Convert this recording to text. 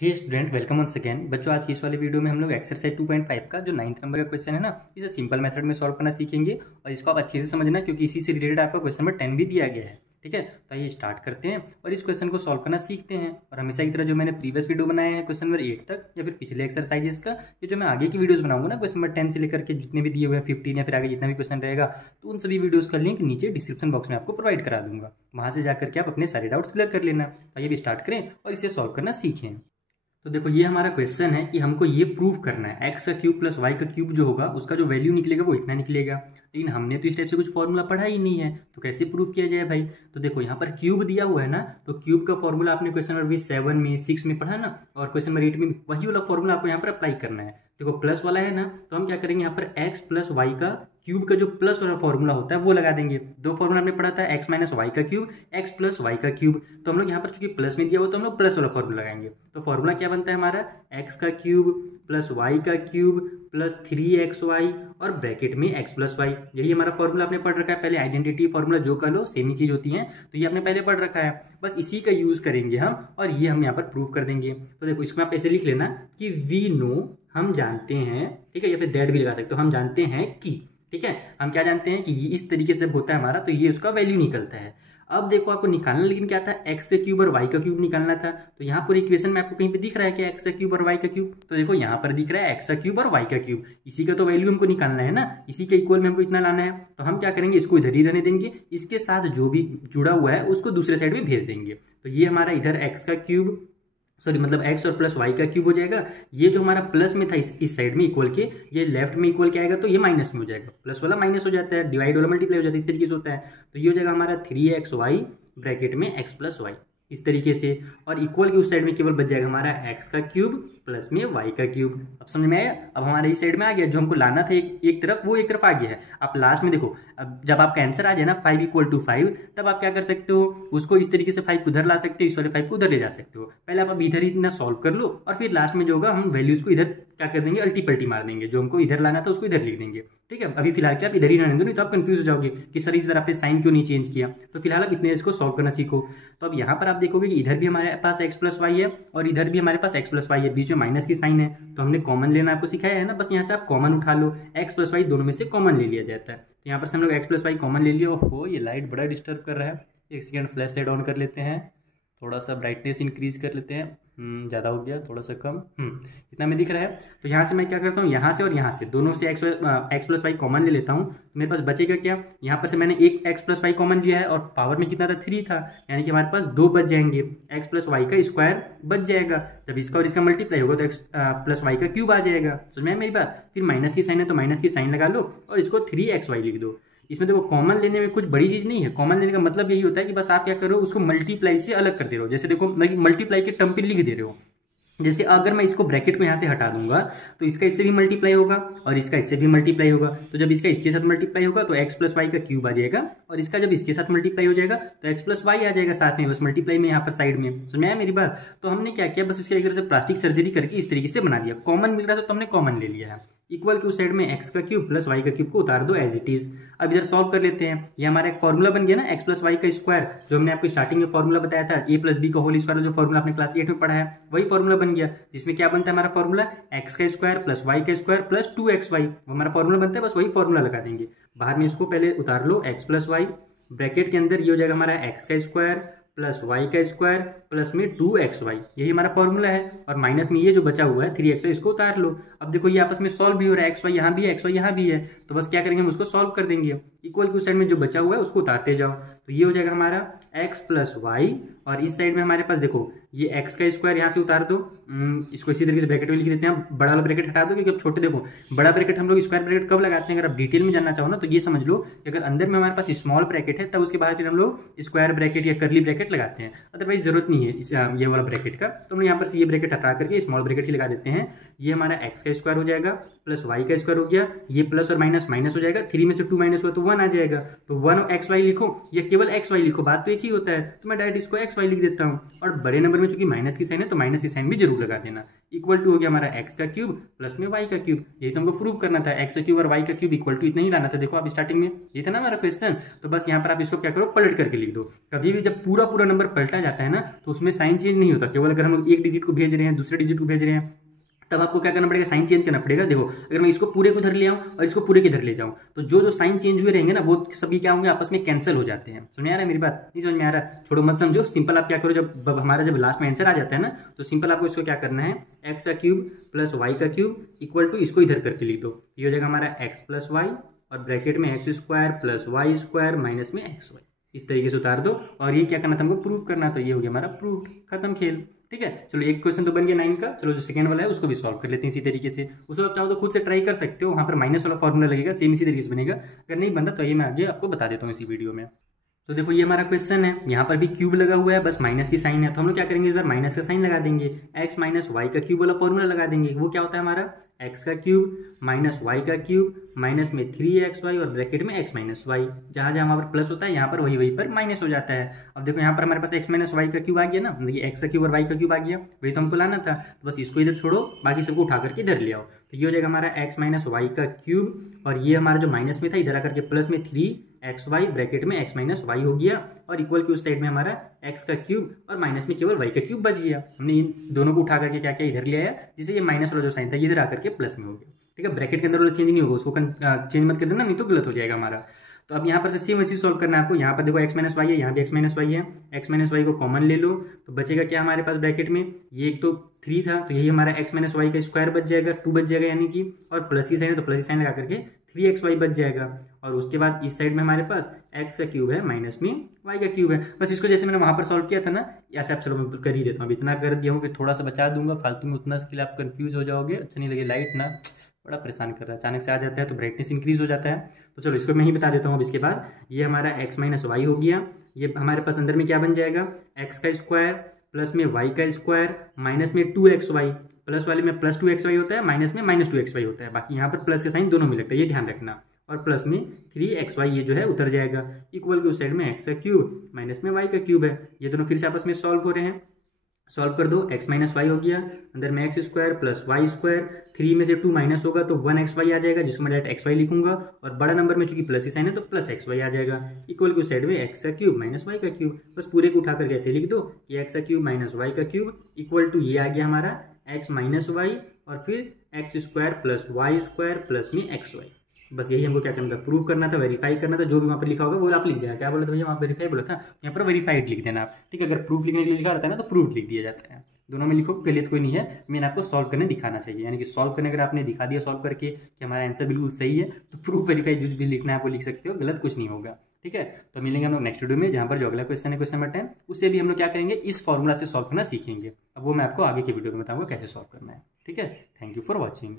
हे student, welcome once again. बच्चों, आज की इस वाले वीडियो में हम लोग एक्सरसाइज 2.5 का जो 9th नंबर का क्वेश्चन है ना, इसे सिंपल मेथड में सॉल्व करना सीखेंगे। और इसको आप अच्छे से समझना, क्योंकि इसी से रिलेटेड आपका क्वेश्चन नंबर 10 भी दिया गया है। ठीक है, तो आइए स्टार्ट करते हैं और इस क्वेश्चन को सॉल्व करना सीखते हैं। और हमेशा की तरह जो मैंने प्रीवियस वीडियो बनाए हैं क्वेश्चन नंबर 8 तक या फिर पिछले एक्सरसाइजेस का, ये जो मैं आगे की वीडियोस बनाऊंगा ना क्वेश्चन नंबर 10 से लेकर के जितने भी दिए हुए हैं 15 या फिर आगे जितना भी क्वेश्चन रहेगा, तो उन सभी वीडियोस का लिंक नीचे डिस्क्रिप्शन बॉक्स में आपको प्रोवाइड करा दूंगा। वहाँ से जाकर के आप अपने सारे डाउट्स क्लियर कर लेना। तो आइए भी स्टार्ट करें और इसे सॉल्व करना सीखें। तो देखो, ये हमारा क्वेश्चन है कि हमको ये प्रूव करना है एक्स का क्यूब प्लस वाई का क्यूब जो होगा उसका जो वैल्यू निकलेगा वो इतना निकलेगा। लेकिन हमने तो इस टाइप से कुछ फॉर्मूला पढ़ा ही नहीं है, तो कैसे प्रूव किया जाए भाई। तो देखो, यहाँ पर क्यूब दिया हुआ है ना, तो क्यूब का फॉर्मूला आपने क्वेश्चन नंबर 7 में 6 में पढ़ा ना, और क्वेश्चन नंबर 8 में वही वाला फॉर्मूला आपको यहाँ पर अप्लाई करना है। देखो, प्लस वाला है ना, तो हम क्या करेंगे, यहाँ पर एक्स प्लस वाई का क्यूब का जो प्लस वाला फॉर्मूला होता है वो लगा देंगे। दो फॉर्मूला हमने पढ़ा था, एक्स माइनस वाई का क्यूब, एक्स प्लस वाई का क्यूब। तो हम लोग यहाँ पर चूंकि प्लस में दिया हुआ तो हम लोग प्लस वाला फॉर्मूला लगाएंगे। तो फॉर्मूला क्या बनता है हमारा, एक्स का क्यूब प्लस वाई का क्यूब प्लस 3xy और ब्रैकेट में x प्लस वाई। यही हमारा फॉर्मूला आपने पढ़ रखा है पहले। आइडेंटिटी फॉर्मूला जो कर लो सेम ही चीज होती है, तो ये आपने पहले पढ़ रखा है। बस इसी का यूज करेंगे हम और ये हम यहाँ पर प्रूव कर देंगे। तो देखो, इसमें आप ऐसे लिख लेना कि वी नो, हम जानते हैं, ठीक है, या फिर दैट भी लगा सकते हो, हम जानते हैं कि, ठीक है, हम क्या जानते हैं कि ये इस तरीके से होता है हमारा, तो ये उसका वैल्यू निकलता है। अब देखो, आपको निकालना लेकिन क्या था, एक्स का क्यूब और वाई का क्यूब निकालना था। तो यहाँ पर इक्वेशन में आपको कहीं पे दिख रहा है कि एक्स का क्यूब और वाई का क्यूब, तो देखो यहाँ पर दिख रहा है एक्स का क्यूब और वाई का क्यूब। इसी का तो वैल्यू हमको निकालना है ना, इसी के इक्वल में हमको इतना लाना है। तो हम क्या करेंगे, इसको इधर ही रहने देंगे, इसके साथ जो भी जुड़ा हुआ है उसको दूसरे साइड में भेज देंगे। तो ये हमारा इधर एक्स का क्यूब, सॉरी मतलब एक्स और प्लस वाई का क्यूब हो जाएगा। ये जो हमारा प्लस में था इस साइड में इक्वल के, ये लेफ्ट में इक्वल के आएगा तो ये माइनस में हो जाएगा। प्लस वाला माइनस हो जाता है, डिवाइड वाला मल्टीप्लाई हो जाता है, इस तरीके से होता है। तो ये हो जाएगा हमारा 3xy ब्रैकेट में x प्लस वाई, इस तरीके से। और इक्वल के उस साइड में केवल बच जाएगा हमारा x का क्यूब प्लस में y का क्यूब। अब समझ में आया। अब हमारे इस साइड में आ गया, जो हमको लाना था एक तरफ, वो एक तरफ आ गया है। अब लास्ट में देखो, अब जब आपका आंसर आ जाए ना 5 = 5, तब आप क्या कर सकते हो, उसको इस तरीके से 5 को उधर ला सकते हो, इस वाले 5 को उधर ले जा सकते हो। पहले आप अब इधर ही इतना सॉल्व कर लो और फिर लास्ट में जो होगा हम वैल्यूज को इधर क्या कर देंगे, अल्टी पल्टी मार देंगे। जो हमको इधर लाना था उसको इधर लिख देंगे। ठीक है, अभी फिलहाल क्या आप इधर ही रहने दो, नहीं तो आप कंफ्यूज हो जाओगे कि सर इस बार आपने साइन क्यों नहीं चेंज किया। तो फिलहाल आप इतने इसको सॉल्व करना सीखो। तो अब यहाँ पर आप देखोगे कि इधर भी हमारे पास x प्लस वाई है और इधर भी हमारे पास x प्लस वाई है, बीच में माइनस की साइन है। तो हमने कॉमन लेना आपको सिखाया है ना, बस यहाँ से आप कॉमन उठा लो, x प्लस वाई दोनों में से कॉमन ले लिया जाता है। तो यहाँ पर से हम लोग x प्लस वाई कॉमन ले लिया। ओहो, ये लाइट बड़ा डिस्टर्ब कर रहा है। एक सेकेंड, फ्लैश लाइट ऑन कर लेते हैं, थोड़ा सा ब्राइटनेस इंक्रीज कर लेते हैं। ज़्यादा हो गया, थोड़ा सा कम। इतना में दिख रहा है। तो यहाँ से मैं क्या करता हूँ, यहाँ से और यहाँ से दोनों से एक्स प्लस वाई कॉमन ले लेता हूँ। तो मेरे पास बचेगा क्या, यहाँ पर से मैंने एक एक्स प्लस वाई कॉमन लिया है और पावर में कितना था, 3 था, यानी कि हमारे पास 2 बच जाएंगे। एक्स प्लस वाई का स्क्वायर बच जाएगा। जब इसका और इसका मल्टीप्लाई होगा तो एक्स प्लस वाई का क्यूब आ जाएगा। समझ में मेरी बात। फिर माइनस की साइन है तो माइनस की साइन लगा लो और इसको 3xy लिख दो। इसमें देखो, कॉमन लेने में कुछ बड़ी चीज नहीं है। कॉमन लेने का मतलब यही होता है कि बस आप क्या करो, उसको मल्टीप्लाई से अलग कर दे रहे हो। जैसे देखो, मल्टीप्लाई के टर्म पे लिख दे रहे हो। जैसे अगर मैं इसको ब्रैकेट को यहाँ से हटा दूंगा तो इसका इससे भी मल्टीप्लाई होगा और इसका इससे भी मल्टीप्लाई होगा। तो जब इसका इसके साथ मल्टीप्लाई होगा तो x प्लस वाई का क्यूब आ जाएगा और इसका जब इसके साथ मल्टीप्लाई हो जाएगा तो x प्लस वाई आ जाएगा साथ में, बस मल्टीप्लाई में यहाँ पर साइड में। समझ में आया मेरी बात। तो हमने क्या किया, बस उसके एक तरह से प्लास्टिक सर्जरी करके इस तरीके से बना दिया। कॉमन मिल रहा था तो हमने कॉमन ले लिया है। इक्वल के उस साइड में x का क्यूब प्लस y का क्यूब को उतार दो एज इट इज। अब इधर सॉल्व कर लेते हैं। ये हमारा एक फॉर्मूला बन गया ना, x प्लस वाई का स्क्वायर, जो हमने आपको स्टार्टिंग में फॉर्मूला बताया था, a प्लस बी का होल स्क्वायर, जो फॉर्मूला आपने क्लास 8 में पढ़ा है, वही फॉर्मूला बन गया। जिसमें क्या बनता है हमारा फॉर्मूला, x का स्क्वायर प्लस y का स्क्वायर प्लस 2xy, वो हमारा फॉर्मूला बनता है। बस वही फॉर्मूला लगा देंगे। बाहर में इसको पहले उतार लो, x प्लस वाई, ब्रैकेट के अंदर ये हो जाएगा हमारा x का स्क्वायर प्लस वाई का स्क्वायर प्लस में 2xy, यही हमारा फॉर्मूला है। और माइनस में ये जो बचा हुआ है 3xy, इसको उतार लो। अब देखो, ये आपस में सॉल्व भी हो रहा है, xy यहाँ भी है, xy यहाँ भी है। तो बस क्या करेंगे, हम उसको सॉल्व कर देंगे। इक्वल की उस साइड में जो बचा हुआ है उसको उतारते जाओ। तो ये हो जाएगा हमारा x प्लस वाई, और इस साइड में हमारे पास देखो ये x का स्क्वायर यहाँ से उतार दो। इसको इसी तरीके से ब्रैकेट में लिख देते हैं। बड़ा वाला ब्रैकेट हटा दो, क्योंकि अब छोटे, देखो बड़ा ब्रैकेट हम लोग स्क्वायर ब्रैकेट कब लगाते हैं, अगर आप डिटेल में जानना चाहो ना तो ये समझ लो कि अगर अंदर में हमारे पास स्मॉल ब्रैकेट है तब उसके बाद फिर हम लोग स्क्वायर ब्रैकेट या करली ब्रैकेट लगाते हैं। अदरवाइज जरूरत नहीं है इस ये वाला ब्रैकेट का। तो हम यहाँ पर से ये ब्रैकेट हटा करके स्मॉल ब्रैकेट ही लगा देते हैं। ये हमारा x का स्क्वायर हो जाएगा प्लस y का स्क्वायर हो गया, ये प्लस और माइनस माइनस हो जाएगा, 3 में से 2 माइनस हुआ तो 1 आ जाएगा। तो 1xy लिखो, ये केवल केवल एक्स वाई लिखो, बात तो एक ही होता है, तो मैं डायरेक्ट इसको एक्स वाई लिख देता हूँ। और बड़े नंबर में चूंकि माइनस की साइन है तो माइनस की साइन भी जरूर लगा देना। इक्वल टू हो गया हमारा एक्स का क्यूब प्लस में वाई का क्यूब, यही तो हमको प्रूव करना था, एक्स का क्यूब और वाई का क्यूब इक्वल टू इतना ही लाना था। देखो आप स्टार्टिंग में ये था ना हमारा क्वेश्चन, तो बस यहाँ पर आप इसको क्या करो, पलट करके लिख दो। कभी भी जब पूरा पूरा नंबर पलटा जाता है ना तो उसमें साइन चेंज नहीं होता, केवल अगर हम लोग एक डिजिट को भेज रहे हैं दूसरे डिजिट को भेज रहे हैं तब आपको क्या करना पड़ेगा, साइन चेंज करना पड़ेगा। देखो अगर मैं इसको पूरे को इधर ले आऊं और इसको पूरे के इधर ले जाऊं तो जो साइन चेंज हुए रहेंगे ना वो सभी क्या होंगे, आपस में कैंसिल हो जाते हैं। समझ आ रहा है मेरी बात, नहीं समझ में आ रहा है, छोड़ो मत समझो, सिंपल आप क्या करो, जब लास्ट में आंसर आ जाता है ना तो सिंपल आपको इसको क्या करना है, एक्स का क्यूब प्लस वाई का क्यूब इक्वल टू इसको इधर करके लिख दो, ये हो जाएगा हमारा एक्स प्लस वाई और ब्रैकेट में x square plus y square minus में एक्स वाई, इस तरीके से उतार दो। और ये क्या करना था हमको, प्रूव करना, तो ये हो गया हमारा प्रूव, खत्म खेल। ठीक है, चलो एक क्वेश्चन तो बन गया 9 का। चलो जो सेकंड वाला है उसको भी सॉल्व कर लेते हैं इसी तरीके से। उसको आप चाहो तो खुद से ट्राई कर सकते हो, वहाँ पर माइनस वाला फॉर्मूला लगेगा, सेम इसी तरीके से बनेगा। अगर नहीं बन रहा तो ये मैं आगे आपको बता देता हूँ इसी वीडियो में। तो देखो ये हमारा क्वेश्चन है, यहाँ पर भी क्यूब लगा हुआ है, बस माइनस की साइन है, तो हम लोग क्या करेंगे, इस बार माइनस का साइन लगा देंगे, एक्स माइनस वाई का क्यूब वाला फॉर्मूला लगा देंगे। वो क्या होता है हमारा, एक्स का क्यूब माइनस वाई का क्यूब माइनस में 3xy और ब्रैकेट में x माइनस वाई, जहाँ जहाँ वहाँ पर प्लस होता है यहाँ पर वही पर माइनस हो जाता है। अब देखो यहाँ पर हमारे पास x माइनस वाई का क्यूब आ गया ना, मतलब ये x का क्यूब और y का क्यूब आ गया, वही तो हमको लाना था। तो बस इसको इधर छोड़ो, बाकी सबको उठा करके इधर ले आओ, तो ये हो जाएगा हमारा x माइनस वाई का क्यूब और ये हमारा जो माइनस में था इधर आकर के प्लस में 3xy ब्रैकेट में x माइनस वाई हो गया और इक्वल की उस साइड में हमारा x का क्यूब और माइनस में केवल y का क्यूब बच गया। हमने इन दोनों को उठा करके क्या क्या इधर ले आया, जिससे ये माइनस वाला जो साइन था ये इधर आकर के प्लस में हो गया। ठीक है, ब्रैकेट के अंदर वाला चेंज नहीं होगा, उसको चेंज मत कर देना, नहीं तो गलत हो जाएगा हमारा। तो अब यहाँ पर से सेम वैसे सॉल्व करना है आपको। यहाँ पर देखो x माइनस वाई है, यहाँ भी x माइनस वाई है, x माइनस वाई को कॉमन ले लो तो बचेगा क्या हमारे पास ब्रैकेट में, ये एक तो 3 था तो यही हमारा x माइनस वाई का स्क्वायर बच जाएगा, 2 बच जाएगा यानी कि, और प्लस की साइन है तो प्लस की साइन लगा करके 3xy बच जाएगा। और उसके बाद इस साइड में हमारे पास x का क्यूब है माइनस में y का क्यूब है। बस इसको जैसे मैंने वहाँ पर सॉल्व किया था ना, ऐसे आप चलो मैं कर ही देता हूँ। अब इतना कर दिया हूँ कि थोड़ा सा बचा दूंगा, फालतू में उतना के लिए आप कंफ्यूज हो जाओगे, अच्छा नहीं लगे। लाइट ना बड़ा परेशान कर रहा है, अचानक से आ जाता है तो ब्राइटनेस इंक्रीज हो जाता है। तो चलो इसको मैं ही बता देता हूँ। अब इसके बाद ये हमारा x माइनस वाई हो गया, ये हमारे पास अंदर में क्या बन जाएगा, x का स्क्वायर प्लस में y का स्क्वायर माइनस में 2xy, प्लस वाले में प्लस 2xy होता है, माइनस में माइनस 2xy होता है, बाकी यहाँ पर प्लस का साइन दोनों में लगता है, ये ध्यान रखना। और प्लस में 3xy ये जो है उतर जाएगा, इक्वल के उस साइड में x का क्यूब माइनस में y का क्यूब है। ये दोनों फिर से आपस में सॉल्व हो रहे हैं, सॉल्व कर दो, x माइनस वाई हो गया, अंदर में x square plus y square, 3 में से 2 माइनस होगा तो 1xy आ जाएगा, जिसको मैं डायरेक्ट xy लिखूंगा, और बड़ा नंबर में चूंकि प्लस की साइन है तो प्लस xy आ जाएगा, इक्वल की साइड में x का क्यूब माइनस वाई का क्यूब। बस पूरे को उठा करके ऐसे लिख दो कि x का क्यूब माइनस वाई का क्यूब इक्वल टू ये आ गया हमारा x माइनस वाई और फिर x square plus y square plus में xy। बस यही हमको क्या करना था, प्रूव करना था, वेरीफाई करना था। जो भी वहाँ पर लिखा होगा वो आप लिख देना। क्या बोला था भैया, वहाँ पर वेरीफाई बोला था, यहाँ पर वेरीफाइड लिख देना आप। ठीक है, अगर प्रूफ लिखने के लिए लिखा रहता है ना तो प्रूफ लिख दिया जाता है। दोनों में लिखो, गलत कोई नहीं है, मेन आपको सॉल्व करने दिखाना चाहिए, यानी कि सॉल्व करने अगर आपने दिखा दिया सॉल्व करके कि हमारा आंसर बिल्कुल सही है तो प्रूफ वेरीफाई जो भी लिखना है आप वो लिख सकते हो, गलत कुछ नहीं होगा। ठीक है, तो मिलेंगे हम लोग नेक्स्ट वीडियो में, जहाँ पर जो अगला क्वेश्चन है क्वेश्चन नंबर 10, उससे भी हम लोग क्या करेंगे, इस फॉर्मूला से सॉल्व करना सीखेंगे। अब वो मैं आपको आगे के वीडियो में बताऊंगा कैसे सॉल्व करना है। ठीक है, थैंक यू फॉर वॉचिंग।